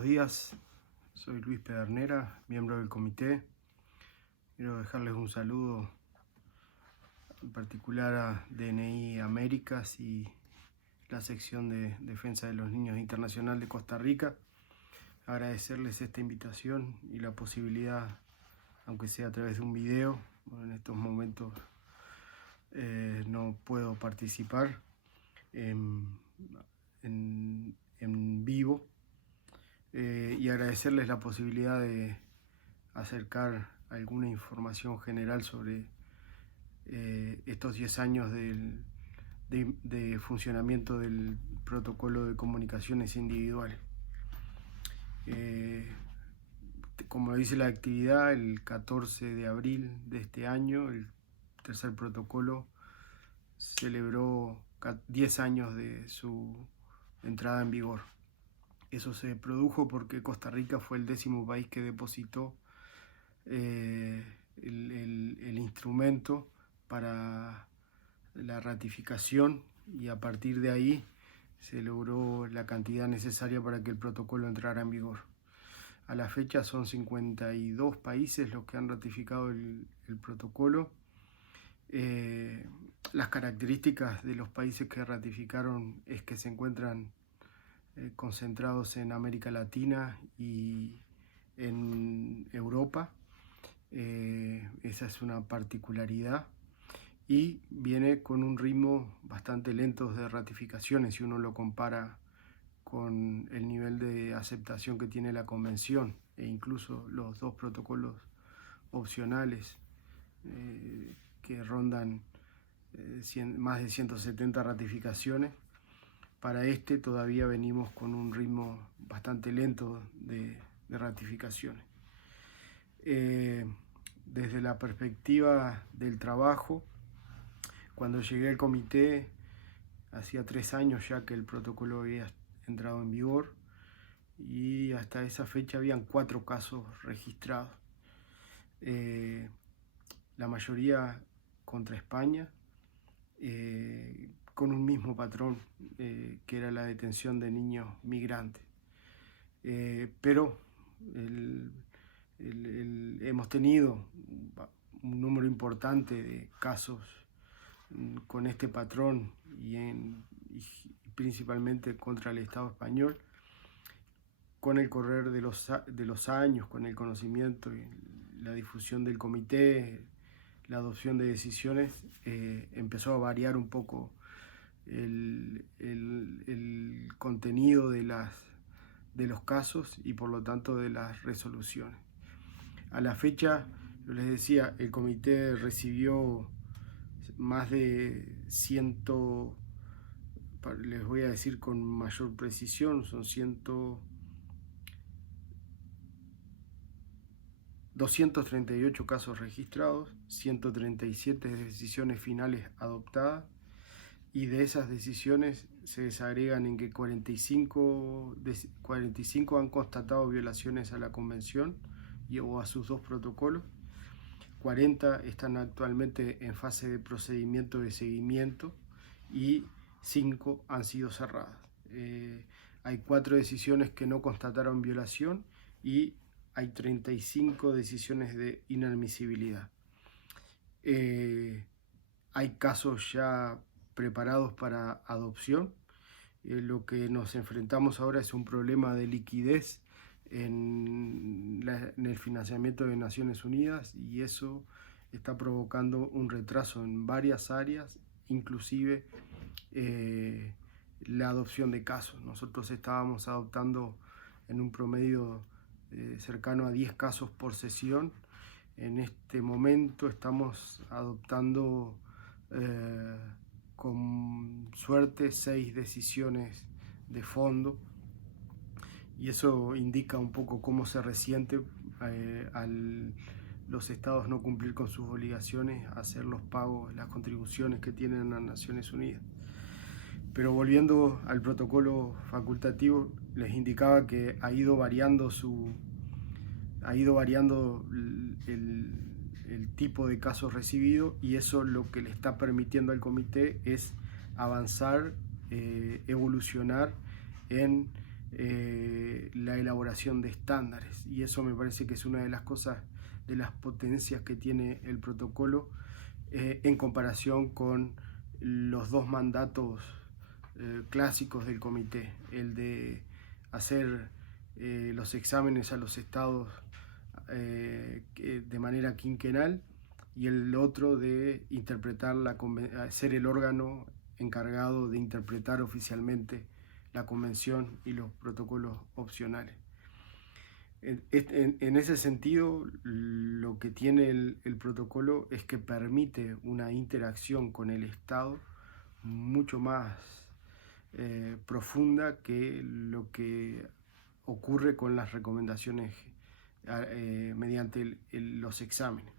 Buenos días, soy Luis Pedernera, miembro del comité. Quiero dejarles un saludo en particular a DNI Américas y la sección de Defensa de los Niños Internacional de Costa Rica. Agradecerles esta invitación y la posibilidad, aunque sea a través de un video. Bueno, en estos momentos no puedo participar en vivo. Y agradecerles la posibilidad de acercar alguna información general sobre estos 10 años de funcionamiento del protocolo de comunicaciones individuales. Como dice la actividad, el 14 de abril de este año, el tercer protocolo celebró 10 años de su entrada en vigor. Eso se produjo porque Costa Rica fue el 10º país que depositó el instrumento para la ratificación, y a partir de ahí se logró la cantidad necesaria para que el protocolo entrara en vigor. A la fecha son 52 países los que han ratificado el protocolo. Las características de los países que ratificaron es que se encuentran concentrados en América Latina y en Europa. Esa es una particularidad, y viene con un ritmo bastante lento de ratificaciones si uno lo compara con el nivel de aceptación que tiene la convención e incluso los dos protocolos opcionales que rondan más de 170 ratificaciones. Para este todavía venimos con un ritmo bastante lento de ratificaciones. Desde la perspectiva del trabajo, cuando llegué al comité, hacía 3 años ya que el protocolo había entrado en vigor, y hasta esa fecha habían 4 casos registrados. La mayoría contra España, con un mismo patrón, que era la detención de niños migrantes. Pero hemos tenido un número importante de casos con este patrón y principalmente contra el Estado español. Con el correr de los años, con el conocimiento y la difusión del comité, la adopción de decisiones, empezó a variar un poco el contenido de los casos y por lo tanto de las resoluciones. A la fecha, yo les decía, el comité recibió más de 100, les voy a decir con mayor precisión, son 238 casos registrados, 137 decisiones finales adoptadas, y de esas decisiones se desagregan en que 45 han constatado violaciones a la convención o a sus dos protocolos, 40 están actualmente en fase de procedimiento de seguimiento y 5 han sido cerradas. Hay 4 decisiones que no constataron violación y hay 35 decisiones de inadmisibilidad. Hay casos ya preparados para adopción. Lo que nos enfrentamos ahora es un problema de liquidez en el financiamiento de Naciones Unidas, y eso está provocando un retraso en varias áreas, inclusive la adopción de casos. Nosotros estábamos adoptando en un promedio cercano a 10 casos por sesión. En este momento estamos adoptando con suerte 6 decisiones de fondo, y eso indica un poco cómo se resiente los estados no cumplir con sus obligaciones, hacer los pagos, las contribuciones que tienen a Naciones Unidas. Pero volviendo al protocolo facultativo, les indicaba que ha ido variando el tipo de casos recibidos, y eso lo que le está permitiendo al comité es avanzar, evolucionar en la elaboración de estándares, y eso me parece que es una de las cosas, de las potencias que tiene el protocolo en comparación con los dos mandatos clásicos del comité, el de hacer los exámenes a los estados de manera quinquenal, y el otro de interpretar ser el órgano encargado de interpretar oficialmente la convención y los protocolos opcionales. En ese sentido, lo que tiene el protocolo es que permite una interacción con el Estado mucho más profunda que lo que ocurre con las recomendaciones mediante los exámenes.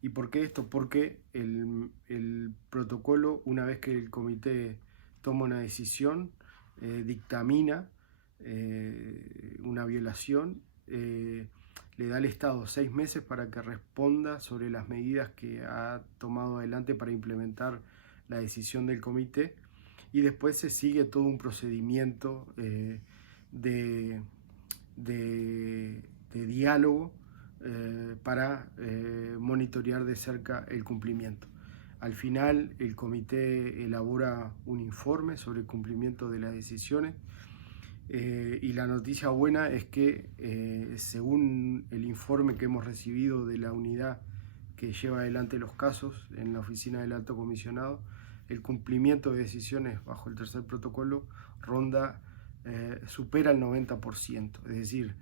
¿Y por qué esto? Porque el protocolo, una vez que el comité toma una decisión, dictamina una violación, le da al Estado 6 meses para que responda sobre las medidas que ha tomado adelante para implementar la decisión del comité, y después se sigue todo un procedimiento de diálogo para monitorear de cerca el cumplimiento. Al final, el comité elabora un informe sobre el cumplimiento de las decisiones, y la noticia buena es que según el informe que hemos recibido de la unidad que lleva adelante los casos en la oficina del Alto Comisionado, el cumplimiento de decisiones bajo el tercer protocolo supera el 90%, es decir,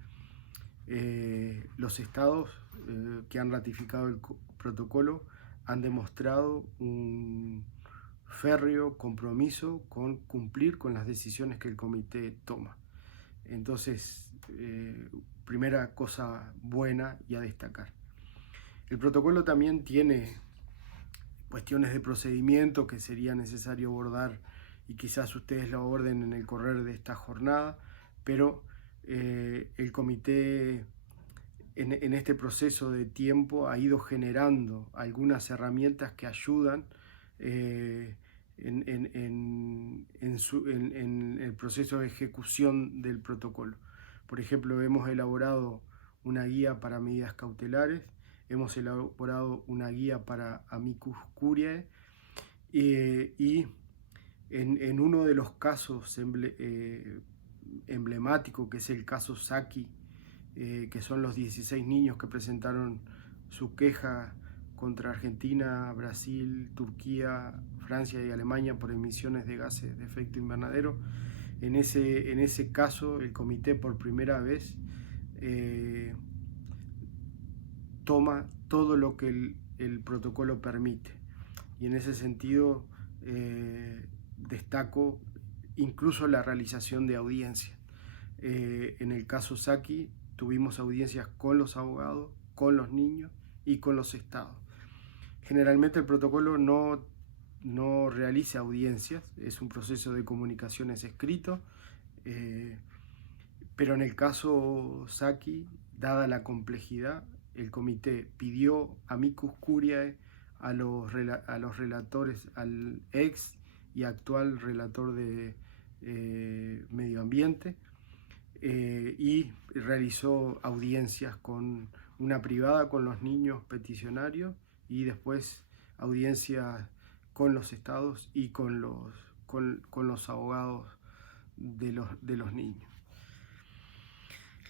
los estados que han ratificado el protocolo han demostrado un férreo compromiso con cumplir con las decisiones que el comité toma. Entonces, primera cosa buena y a destacar. El protocolo también tiene cuestiones de procedimiento que sería necesario abordar, y quizás ustedes lo aborden en el correr de esta jornada, pero el comité en este proceso de tiempo ha ido generando algunas herramientas que ayudan en el proceso de ejecución del protocolo. Por ejemplo, hemos elaborado una guía para medidas cautelares, hemos elaborado una guía para amicus curiae, y en uno de los casos emblemáticos, que es el caso Saki, que son los 16 niños que presentaron su queja contra Argentina, Brasil, Turquía, Francia y Alemania por emisiones de gases de efecto invernadero. En ese caso, el comité por primera vez toma todo lo que el protocolo permite, y en ese sentido destaco incluso la realización de audiencias. En el caso Saki tuvimos audiencias con los abogados, con los niños y con los estados. Generalmente el protocolo no realiza audiencias, es un proceso de comunicaciones escrito, pero en el caso Saki, dada la complejidad, el comité pidió amicus curiae a los relatores, al ex y actual relator de medio ambiente, y realizó audiencias, con una privada con los niños peticionarios y después audiencias con los estados y con los abogados de los niños.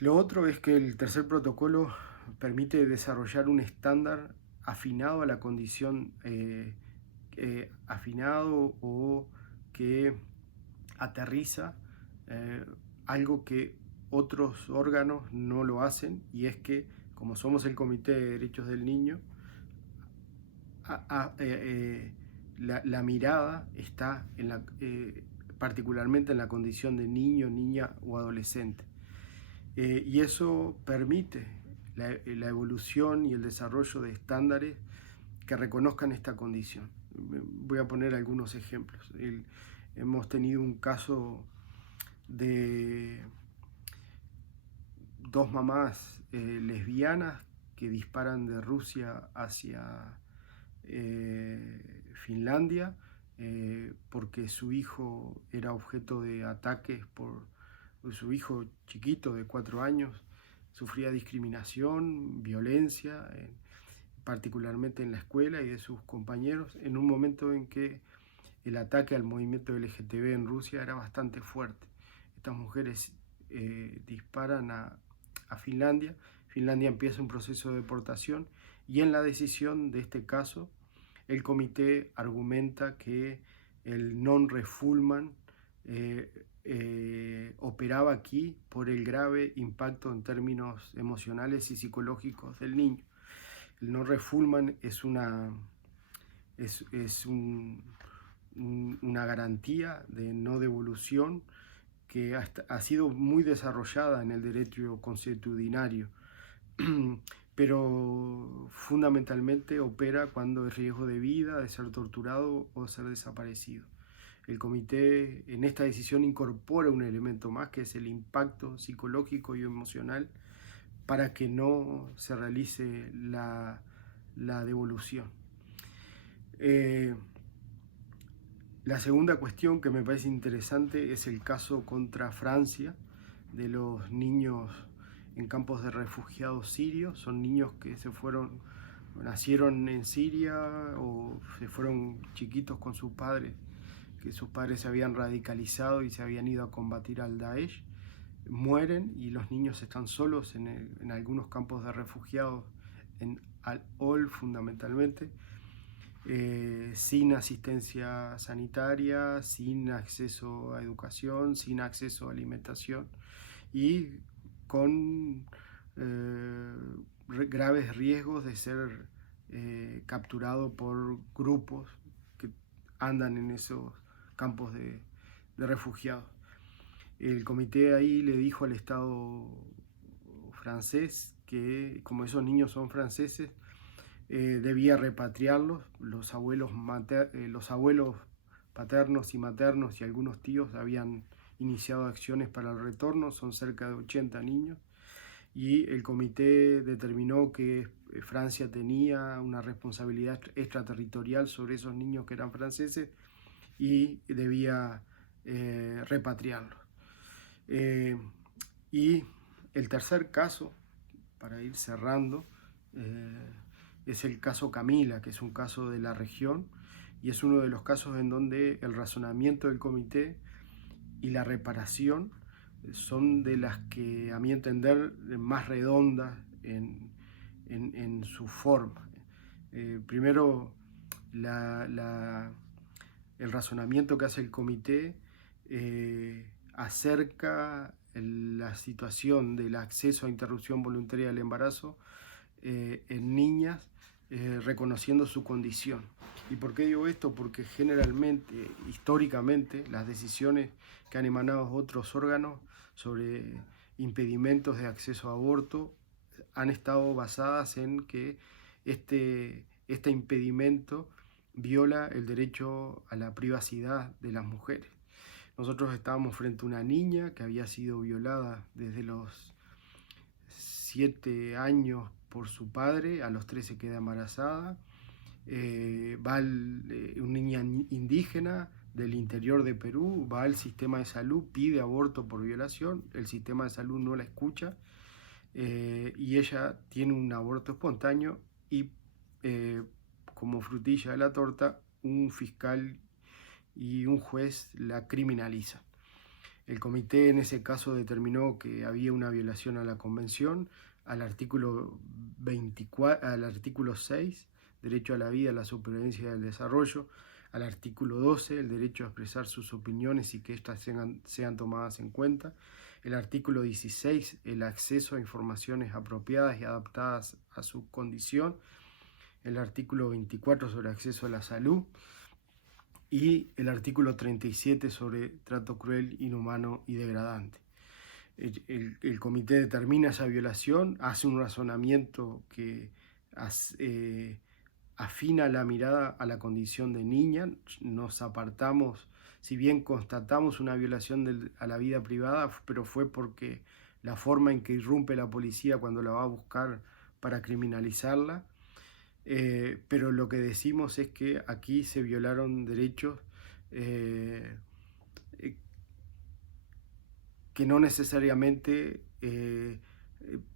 Lo otro es que el tercer protocolo permite desarrollar un estándar afinado a la condición, afinado o que aterriza algo que otros órganos no lo hacen, y es que, como somos el Comité de Derechos del Niño, la mirada está particularmente en la condición de niño, niña o adolescente. Y eso permite la evolución y el desarrollo de estándares que reconozcan esta condición. Voy a poner algunos ejemplos. Hemos tenido un caso de 2 mamás lesbianas que disparan de Rusia hacia Finlandia porque su hijo era objeto de ataques por su hijo chiquito de 4 años sufría discriminación, violencia, particularmente en la escuela y de sus compañeros, en un momento en que el ataque al movimiento LGTB en Rusia era bastante fuerte. Estas mujeres disparan a Finlandia, Finlandia empieza un proceso de deportación y en la decisión de este caso el comité argumenta que el non-refoulement operaba aquí por el grave impacto en términos emocionales y psicológicos del niño. El non-refoulement es una garantía de no devolución que ha sido muy desarrollada en el derecho consuetudinario, pero fundamentalmente opera cuando es riesgo de vida, de ser torturado o ser desaparecido. El comité en esta decisión incorpora un elemento más, que es el impacto psicológico y emocional, para que no se realice la devolución. La segunda cuestión que me parece interesante es el caso contra Francia de los niños en campos de refugiados sirios. Son niños que nacieron en Siria o se fueron chiquitos con sus padres, que sus padres se habían radicalizado y se habían ido a combatir al Daesh. Mueren y los niños están solos en algunos campos de refugiados, en Al-Hol fundamentalmente, sin asistencia sanitaria, sin acceso a educación, sin acceso a alimentación y con graves riesgos de ser capturado por grupos que andan en esos campos de refugiados. El comité ahí le dijo al Estado francés que, como esos niños son franceses, debía repatriarlos. Los abuelos paternos y maternos y algunos tíos habían iniciado acciones para el retorno, son cerca de 80 niños, y el comité determinó que Francia tenía una responsabilidad extraterritorial sobre esos niños que eran franceses y debía repatriarlos. Y el tercer caso, para ir cerrando, es el caso Camila, que es un caso de la región y es uno de los casos en donde el razonamiento del comité y la reparación son de las que, a mi entender, más redondas en su forma. Primero, el razonamiento que hace el comité acerca la situación del acceso a interrupción voluntaria del embarazo en niñas, reconociendo su condición. ¿Y por qué digo esto? Porque generalmente, históricamente, las decisiones que han emanado otros órganos sobre impedimentos de acceso a aborto han estado basadas en que este impedimento viola el derecho a la privacidad de las mujeres. Nosotros estábamos frente a una niña que había sido violada desde los 7 años por su padre, a los 13 queda embarazada, una niña indígena del interior de Perú, va al sistema de salud, pide aborto por violación, el sistema de salud no la escucha, y ella tiene un aborto espontáneo y como frutilla de la torta, un fiscal y un juez la criminalizan. El comité en ese caso determinó que había una violación a la convención, al artículo 24, al artículo 6, derecho a la vida, a la supervivencia y al desarrollo, al artículo 12, el derecho a expresar sus opiniones y que éstas sean tomadas en cuenta, el artículo 16, el acceso a informaciones apropiadas y adaptadas a su condición, el artículo 24 sobre acceso a la salud, y el artículo 37 sobre trato cruel, inhumano y degradante. El comité determina esa violación, hace un razonamiento que afina la mirada a la condición de niña, nos apartamos, si bien constatamos una violación a la vida privada, pero fue porque la forma en que irrumpe la policía cuando la va a buscar para criminalizarla. Pero lo que decimos es que aquí se violaron derechos que no necesariamente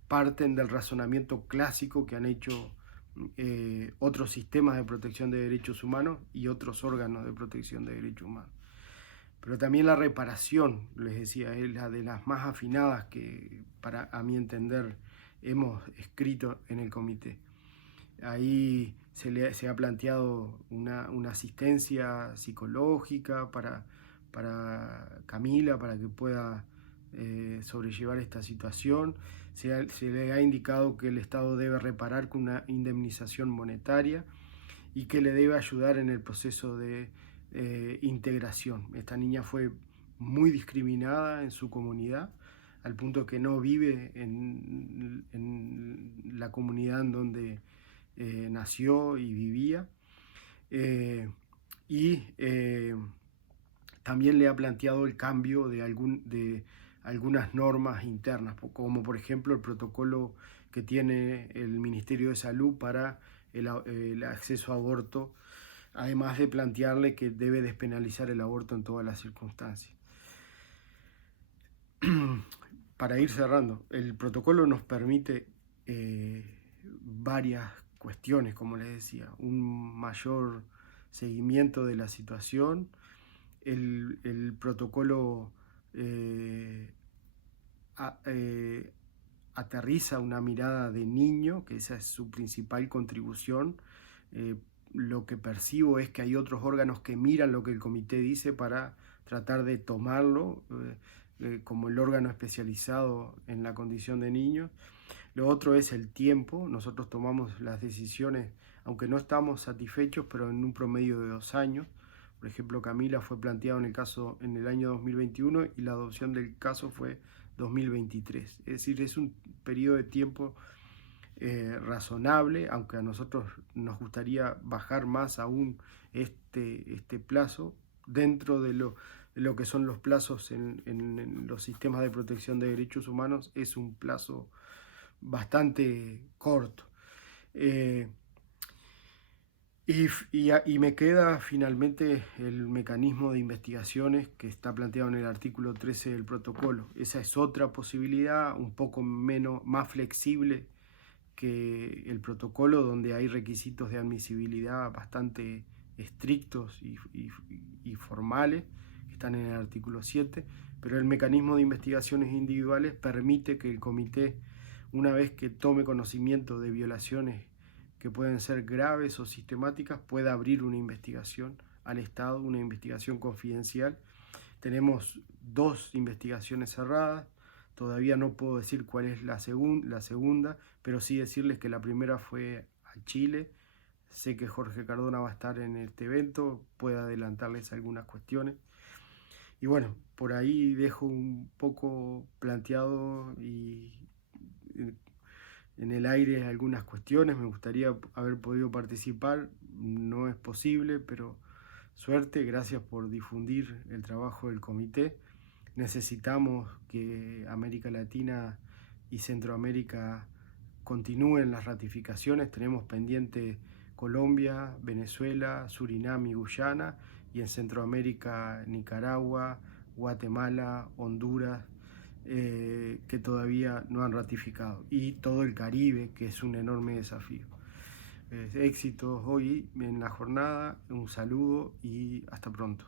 parten del razonamiento clásico que han hecho otros sistemas de protección de derechos humanos y otros órganos de protección de derechos humanos. Pero también la reparación, les decía, es la de las más afinadas que, a mi entender, hemos escrito en el comité. Ahí se ha planteado una asistencia psicológica para Camila, para que pueda sobrellevar esta situación. Se le ha indicado que el Estado debe reparar con una indemnización monetaria y que le debe ayudar en el proceso de integración. Esta niña fue muy discriminada en su comunidad, al punto que no vive en la comunidad en donde nació y vivía. También le ha planteado el cambio de algunas normas internas, como por ejemplo el protocolo que tiene el Ministerio de Salud para el acceso a aborto, además de plantearle que debe despenalizar el aborto en todas las circunstancias. Para ir cerrando, el protocolo nos permite varias cuestiones, como les decía, un mayor seguimiento de la situación. El protocolo aterriza una mirada de niño, que esa es su principal contribución. Lo que percibo es que hay otros órganos que miran lo que el comité dice para tratar de tomarlo como el órgano especializado en la condición de niños. Lo otro es el tiempo. Nosotros tomamos las decisiones, aunque no estamos satisfechos, pero en un promedio de 2 años. Por ejemplo, Camila fue planteado en el año 2021 y la adopción del caso fue 2023. Es decir, es un periodo de tiempo razonable, aunque a nosotros nos gustaría bajar más aún este plazo dentro de lo que son los plazos en los sistemas de protección de derechos humanos. Es un plazo bastante corto. Y me queda finalmente el mecanismo de investigaciones que está planteado en el artículo 13 del protocolo. Esa es otra posibilidad, un poco más flexible que el protocolo, donde hay requisitos de admisibilidad bastante estrictos y formales, que están en el artículo 7, pero el mecanismo de investigaciones individuales permite que el comité, una vez que tome conocimiento de violaciones que pueden ser graves o sistemáticas, pueda abrir una investigación al Estado, una investigación confidencial. Tenemos 2 investigaciones cerradas. Todavía no puedo decir cuál es la segunda, pero sí decirles que la primera fue a Chile. Sé que Jorge Cardona va a estar en este evento, puede adelantarles algunas cuestiones. Y bueno, por ahí dejo un poco planteado y en el aire algunas cuestiones. Me gustaría haber podido participar, no es posible, pero suerte. Gracias por difundir el trabajo del comité. Necesitamos que América Latina y Centroamérica continúen las ratificaciones. Tenemos pendiente Colombia, Venezuela, Surinam y Guyana, y en Centroamérica Nicaragua, Guatemala, Honduras, que todavía no han ratificado, y todo el Caribe, que es un enorme desafío. Éxitos hoy en la jornada, un saludo y hasta pronto.